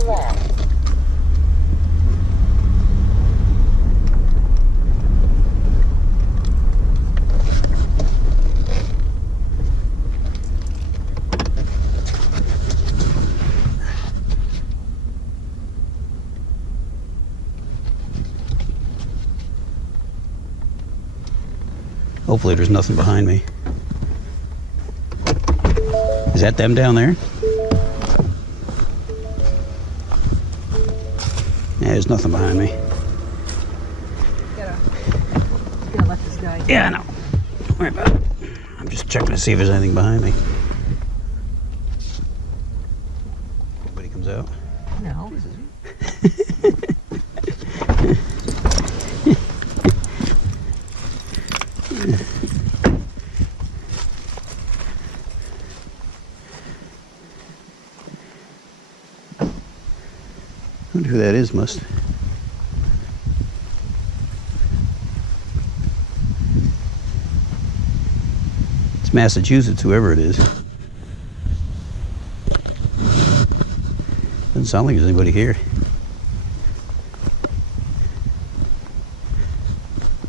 the left. Hopefully there's nothing behind me. Is that them down there? Yeah, there's nothing behind me. Gotta let this guy. Yeah, I know. Don't worry about it. I'm just checking to see if there's anything behind me. Nobody comes out. No. I wonder who that is, must. It's Massachusetts, whoever it is. Doesn't sound like there's anybody here.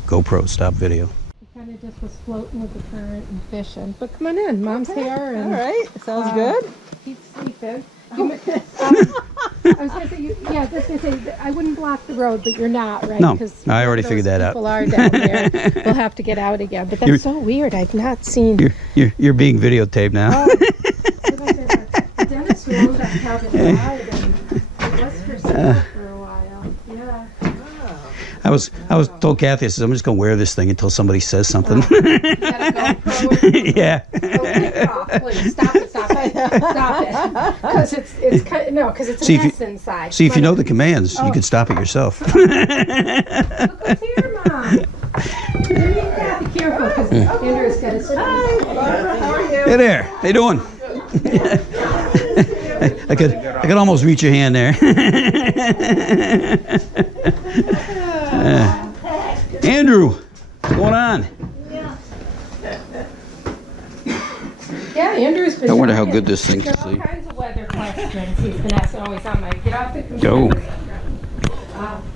GoPro, stop video. Kind of just was floating with the current and fishing. But come on in, Mom's here. And, All right, sounds good. He's sleeping. I was going to say, yeah, just going to say, I wouldn't block the road, but you're not, right? No, 'Cause I already figured that out. People are down there. We'll have to get out again. But that's so weird. I've not seen. You're being videotaped now. The dentist who owned that cabin died, and it was for sale for a while. Yeah. I was told Kathy, I said, I'm just gonna wear this thing until somebody says something. You gotta go. Yeah. Oh, take it off, please. Stop it, stop it. Because it's kind of, no, because it's a mess inside. See, if you know the commands, you could stop it yourself. Look what's here, Mom. You have to be careful because Andrew's got his Hi, Barbara, how are you? Hey there, how you doing? I could almost reach your hand there. Andrew, what's going on? Yeah, Andrew's been. I wonder how good this thing can All see. kinds of weather questions he's been asking always on my get off the computer. Go.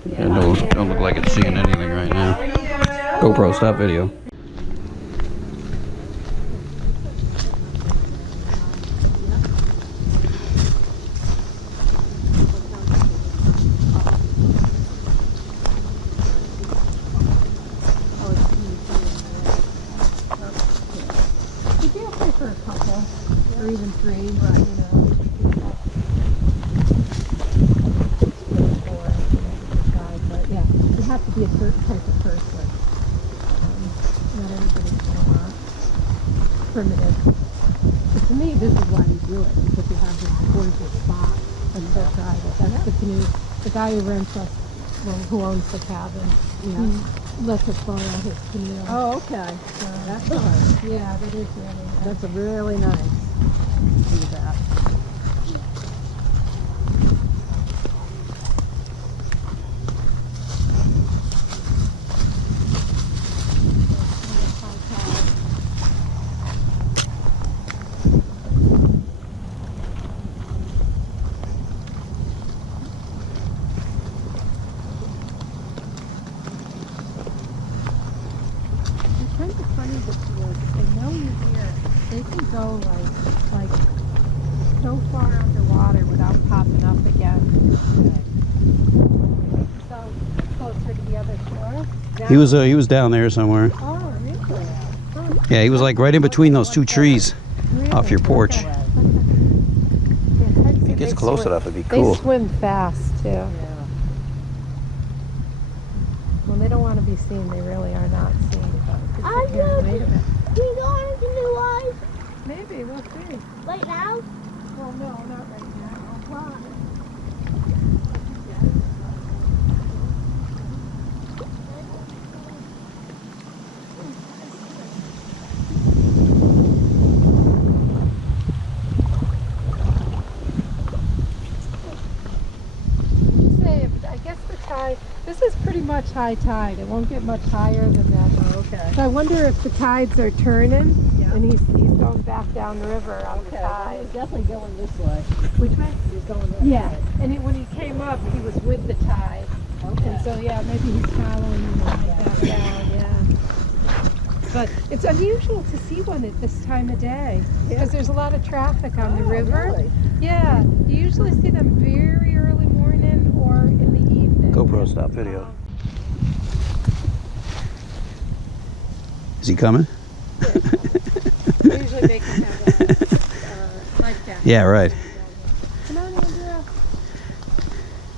Yeah. Don't look like it's seeing anything right now. GoPro, stop video. You'd be okay for a couple, or even three, you know. But yeah, you have to be a certain type of person. Not everybody's gonna want primitive. But to me, this is why you do it, because you have this gorgeous spot and so private. That's the canoe. The guy who rents us, well, who owns the cabin, he lets us borrow his canoe. Oh, okay. So, That's nice. yeah, that is really nice. That's a really nice. Do that. It's kind of funny this year, because they know you're here. They can go like so far underwater without popping up again. So closer to the other shore. He was down there somewhere. Oh, really? Oh, Yeah, he was like right in between those two trees off your porch. If he gets close enough, it'd be cool. They swim fast too. Yeah. When they don't want to be seen, they really are not seen. I Here, know. wait a minute. We going to New Life Maybe, we'll see. right now? Well, no, not right now. Why? Say, I guess the tide, this is pretty much high tide. It won't get much higher than that. Okay. So I wonder if the tides are turning. Yeah. And he's going back down the river on the tide. He's definitely going this way. Which way? He's going this Yeah. way. And when he came up, he was with the tide. Okay. And so, yeah, maybe he's following the tide back down, yeah. But it's unusual to see one at this time of day because there's a lot of traffic on the river. Really? Yeah, you usually see them very early morning or in the evening. GoPro stop video. Is he coming? We usually make him have a life jacket. Yeah, right. Come on, Andrea.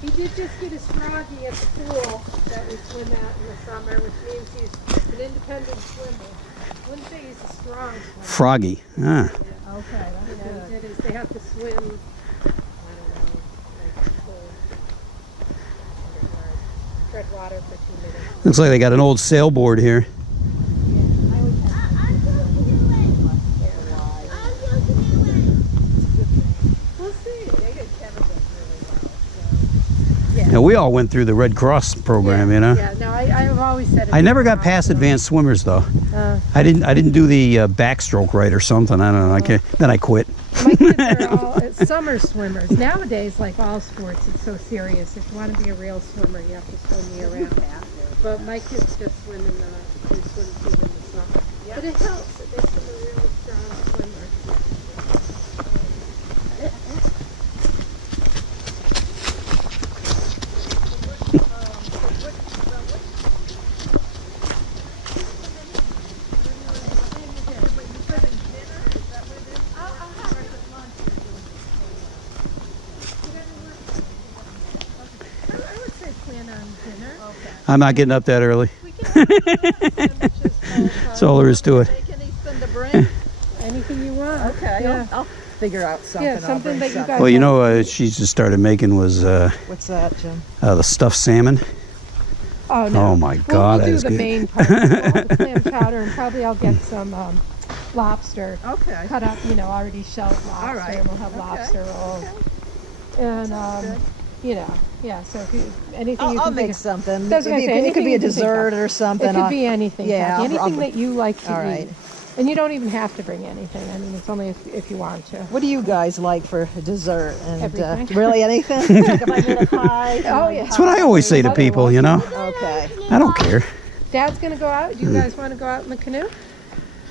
He did just get his froggy at the pool that we swim at in the summer, which means he's an independent swimmer. I wouldn't say he's a strong swimmer. Froggy. Ah. Okay, that's You know, good. that is, they have to swim, I don't know, like tread water for 2 minutes. Looks like they got an old sailboard here. We'll see. They get Kennebec really well. So. Yeah. Now, we all went through the Red Cross program, you know. Yeah, no, I have always said it. I never got past advanced swimmers though. I didn't do the backstroke right or something. I don't know. Then I quit. My kids are all summer swimmers. Nowadays, like all sports, it's so serious. If you want to be a real swimmer, you have to swim year round. But my kids just swim in the swimsuit in the summer. But it helps. It makes them a really strong swimmer. I'm not getting up that early. That's all there is to it. Make anything to bring? Anything you want. Okay, Yeah. I'll figure out something. Yeah, I'll something bring that you something. guys Well, you know, she just started making was What's that, Jim? the stuffed salmon. Oh, no. Oh my God, we'll that do is the good. main part, so the clam chowder, and probably I'll get some lobster. Okay. Cut up, already shelled lobster, All right. and we'll have Okay. lobster rolls. Okay. And, good. yeah, so if you, anything you I'll can think make of. something. That's what I say, It could anything be you a can think dessert of. or something. It could be anything, Yeah, Kathy, I'll- anything that you like to All eat. right. And you don't even have to bring anything. I mean, it's only if you want to. What do you guys like for dessert? And Everything. really anything? Like if I made a pie. Oh, yeah. That's what I always say to people, you know. Okay. I don't care. Dad's going to go out. Do you guys want to go out in the canoe?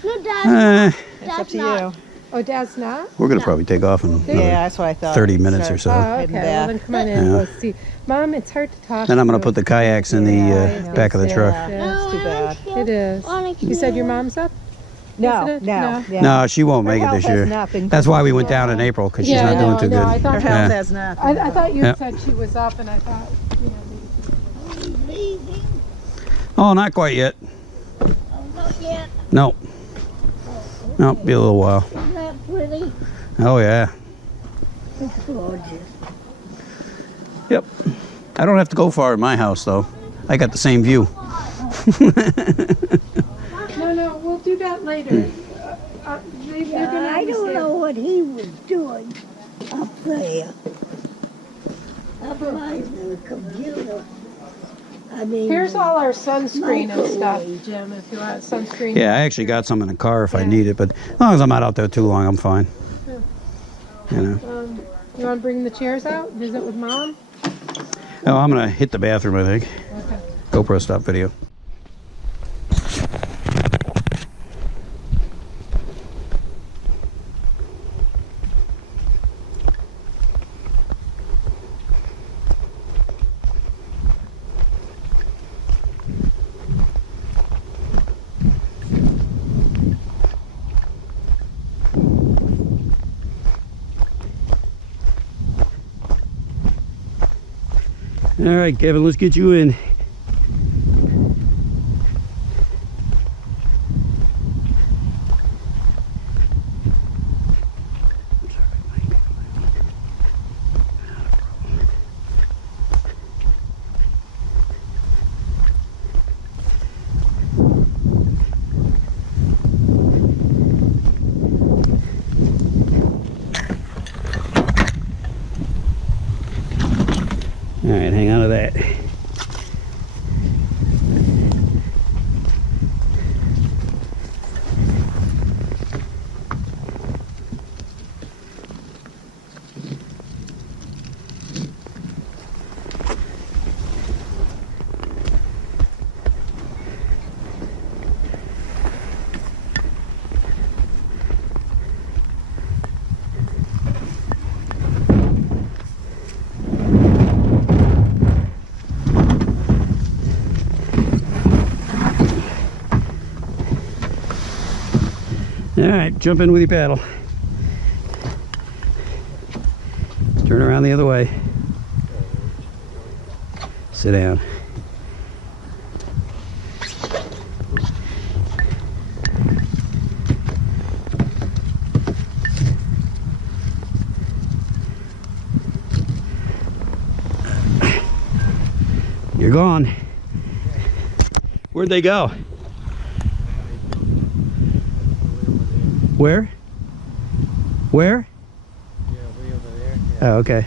No, Dad. It's up to not. you. Oh, Dad's not? We're gonna probably take off in Yeah, another Yeah, that's what I thought. 30 minutes or Start so. Oh, okay. heading Well, back. then come on in. Yeah. We'll see. Mom, it's hard to talk. Then I'm gonna to. put the kayaks in the Yeah, back of the yeah. truck. Yeah, Yeah. it's too bad. It is. You said your mom's up? No, Isn't it? no, No. yeah. No, she won't Her make it health this has year. not been That's why we went down in April because she's Yeah, not doing no, too no, good. I thought Her Yeah. health has not. I been thought you Yeah. said she was up, and I thought, maybe. Oh, not quite yet. Not yet. No. No, be a little while. Isn't that pretty? Oh yeah. It's gorgeous. Yep. I don't have to go far in my house though. I got the same view. No, we'll do that later. They're gonna I don't understand. know what he was doing up there. Up by the computer. I mean, Here's all our sunscreen and stuff, Jim, if you want sunscreen. Yeah, I actually got some in the car if I Yeah. need it, but as long as I'm not out there too long, I'm fine. You know. You want to bring the chairs out, visit with Mom? Oh, I'm gonna hit the bathroom, I think. Okay. GoPro stop video. All right, Kevin, let's get you in. All right, hang on to that. All right, jump in with your paddle. Turn around the other way. Sit down. You're gone. Where'd they go? Where? Where? Yeah, way over there. Yeah. Oh, okay.